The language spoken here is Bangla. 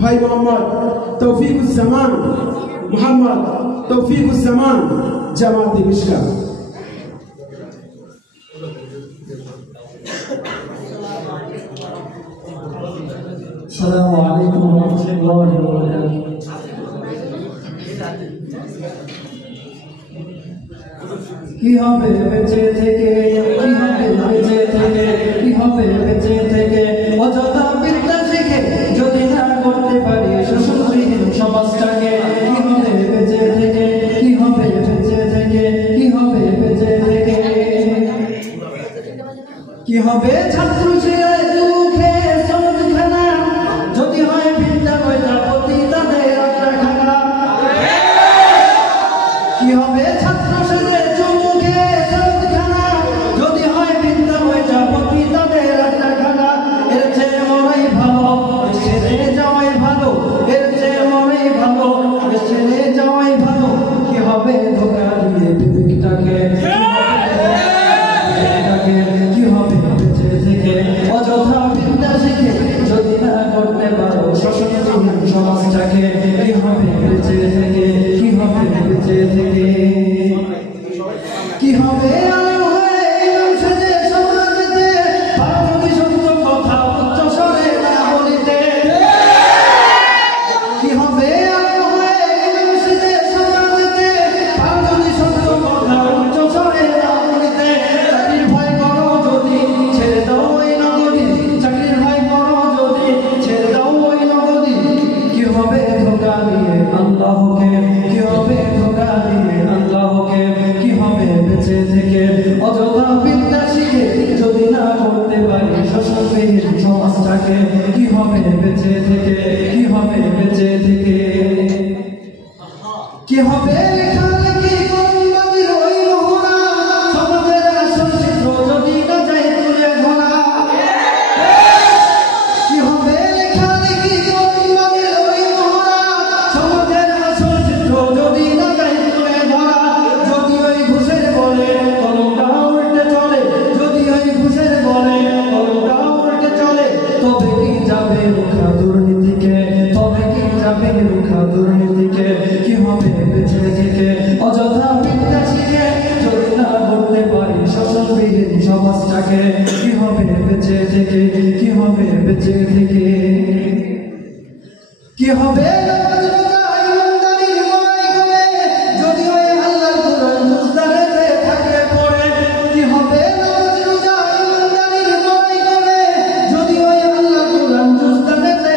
ভাই মোহাম্মদ তৌফিকুজ্জামান মোহাম্মদ তৌফিকুজ্জামান জামাতে মিশকাত। আসসালামু আলাইকুম ওয়া রাহমাতুল্লাহি ওয়া বারাকাতুহু। কি হবে বেঁচে থেকে, কি হবে বেঁচে থেকে, কি হবে বেঁচে থেকে অযথা বিদ্যা শিখে যদি না করতে পারি শোষণবিহীন সমাজটাকে। কি হবে বেঁচে থেকে, কি হবে বেঁচে থেকে, কি হবে বেঁচে থেকে, কি হবে ছাত্র ছেলে দুঃখে সনদখানা যদি হয় বিদ্যা পয়সা প্রতি তাদের একটা খানা। কি হবে ছাত্র ছেলে দুঃখে সনদখানা যদি হয় বিদ্যা পয়সা প্রতি তাদের একটা খানা। এর চেয়ে মনেই ভালো ছেড়ে যাওয়াই ভালো, এর চেয়ে মনেই ভালো ছেড়ে যাওয়াই ভালো। কি হবে ধোকা দিয়ে বিবেকটাকে, কি হবে বেঁচে থেকে অযথা বিদ্যা শিখে যদি না করতে পারো শোষণবিহীন সমাজটাকে। কি হবে বেঁচে থেকে, কি হবে বেঁচে থেকে, কি হবে আলেম হয়ে ইমাম সেজে সমাজেতে পারো যদি সত্য কথা উচ্চ স্বরে না বলিতে। কি হবে আলেম হয়ে ইমাম সেজে সমাজেতে পারো যদি সত্য কথা উচ্চ স্বরে না বলিতে। চাকরির ভয় করো যদি ছেড়ে দাও ওই নগরী, চাকরির ভয় করো যদি ছেড়ে দাও ওই নগরী। কি হবে ধোকা দিয়ে আল্লাহকে, কি হবে ধোকা দিয়ে আল্লাহকে। কি হবে বেঁচে থেকে অযথা বিদ্যা শিখে যদি না করতে পারি শোষণবিহীন সমাজটাকে। কি হবে বেঁচে থেকে, কি হবে বেঁচে থেকে, কি হবে লেখালেখি কলমবাজির ওই মোহরা সমাজের আসল চিত্র যদি না যায় তুলে ধরা। কি হবে লেখালেখি কলমবাজির ওই মোহরা সমাজের আসল চিত্র যদি না যায় তুলে ধরা। যদি ওই ঘুষের বলে কলমটা উল্টে চলে, যদি ওই ঘুষের বলে কলমটা উল্টে চলে, তবে কি যাবে রুখা দুর্নীতিকে, তবে কি যাবে রুখা দুর্নীতিকে। কি হবে বেঁচে থেকে অযথা বিদ্যা শিখে যদি না করতে পারি শোষণবিহীন সমাজটাকে। কি হবে বেঁচে থেকে, কি হবে বেঁচে থেকে, কি হবে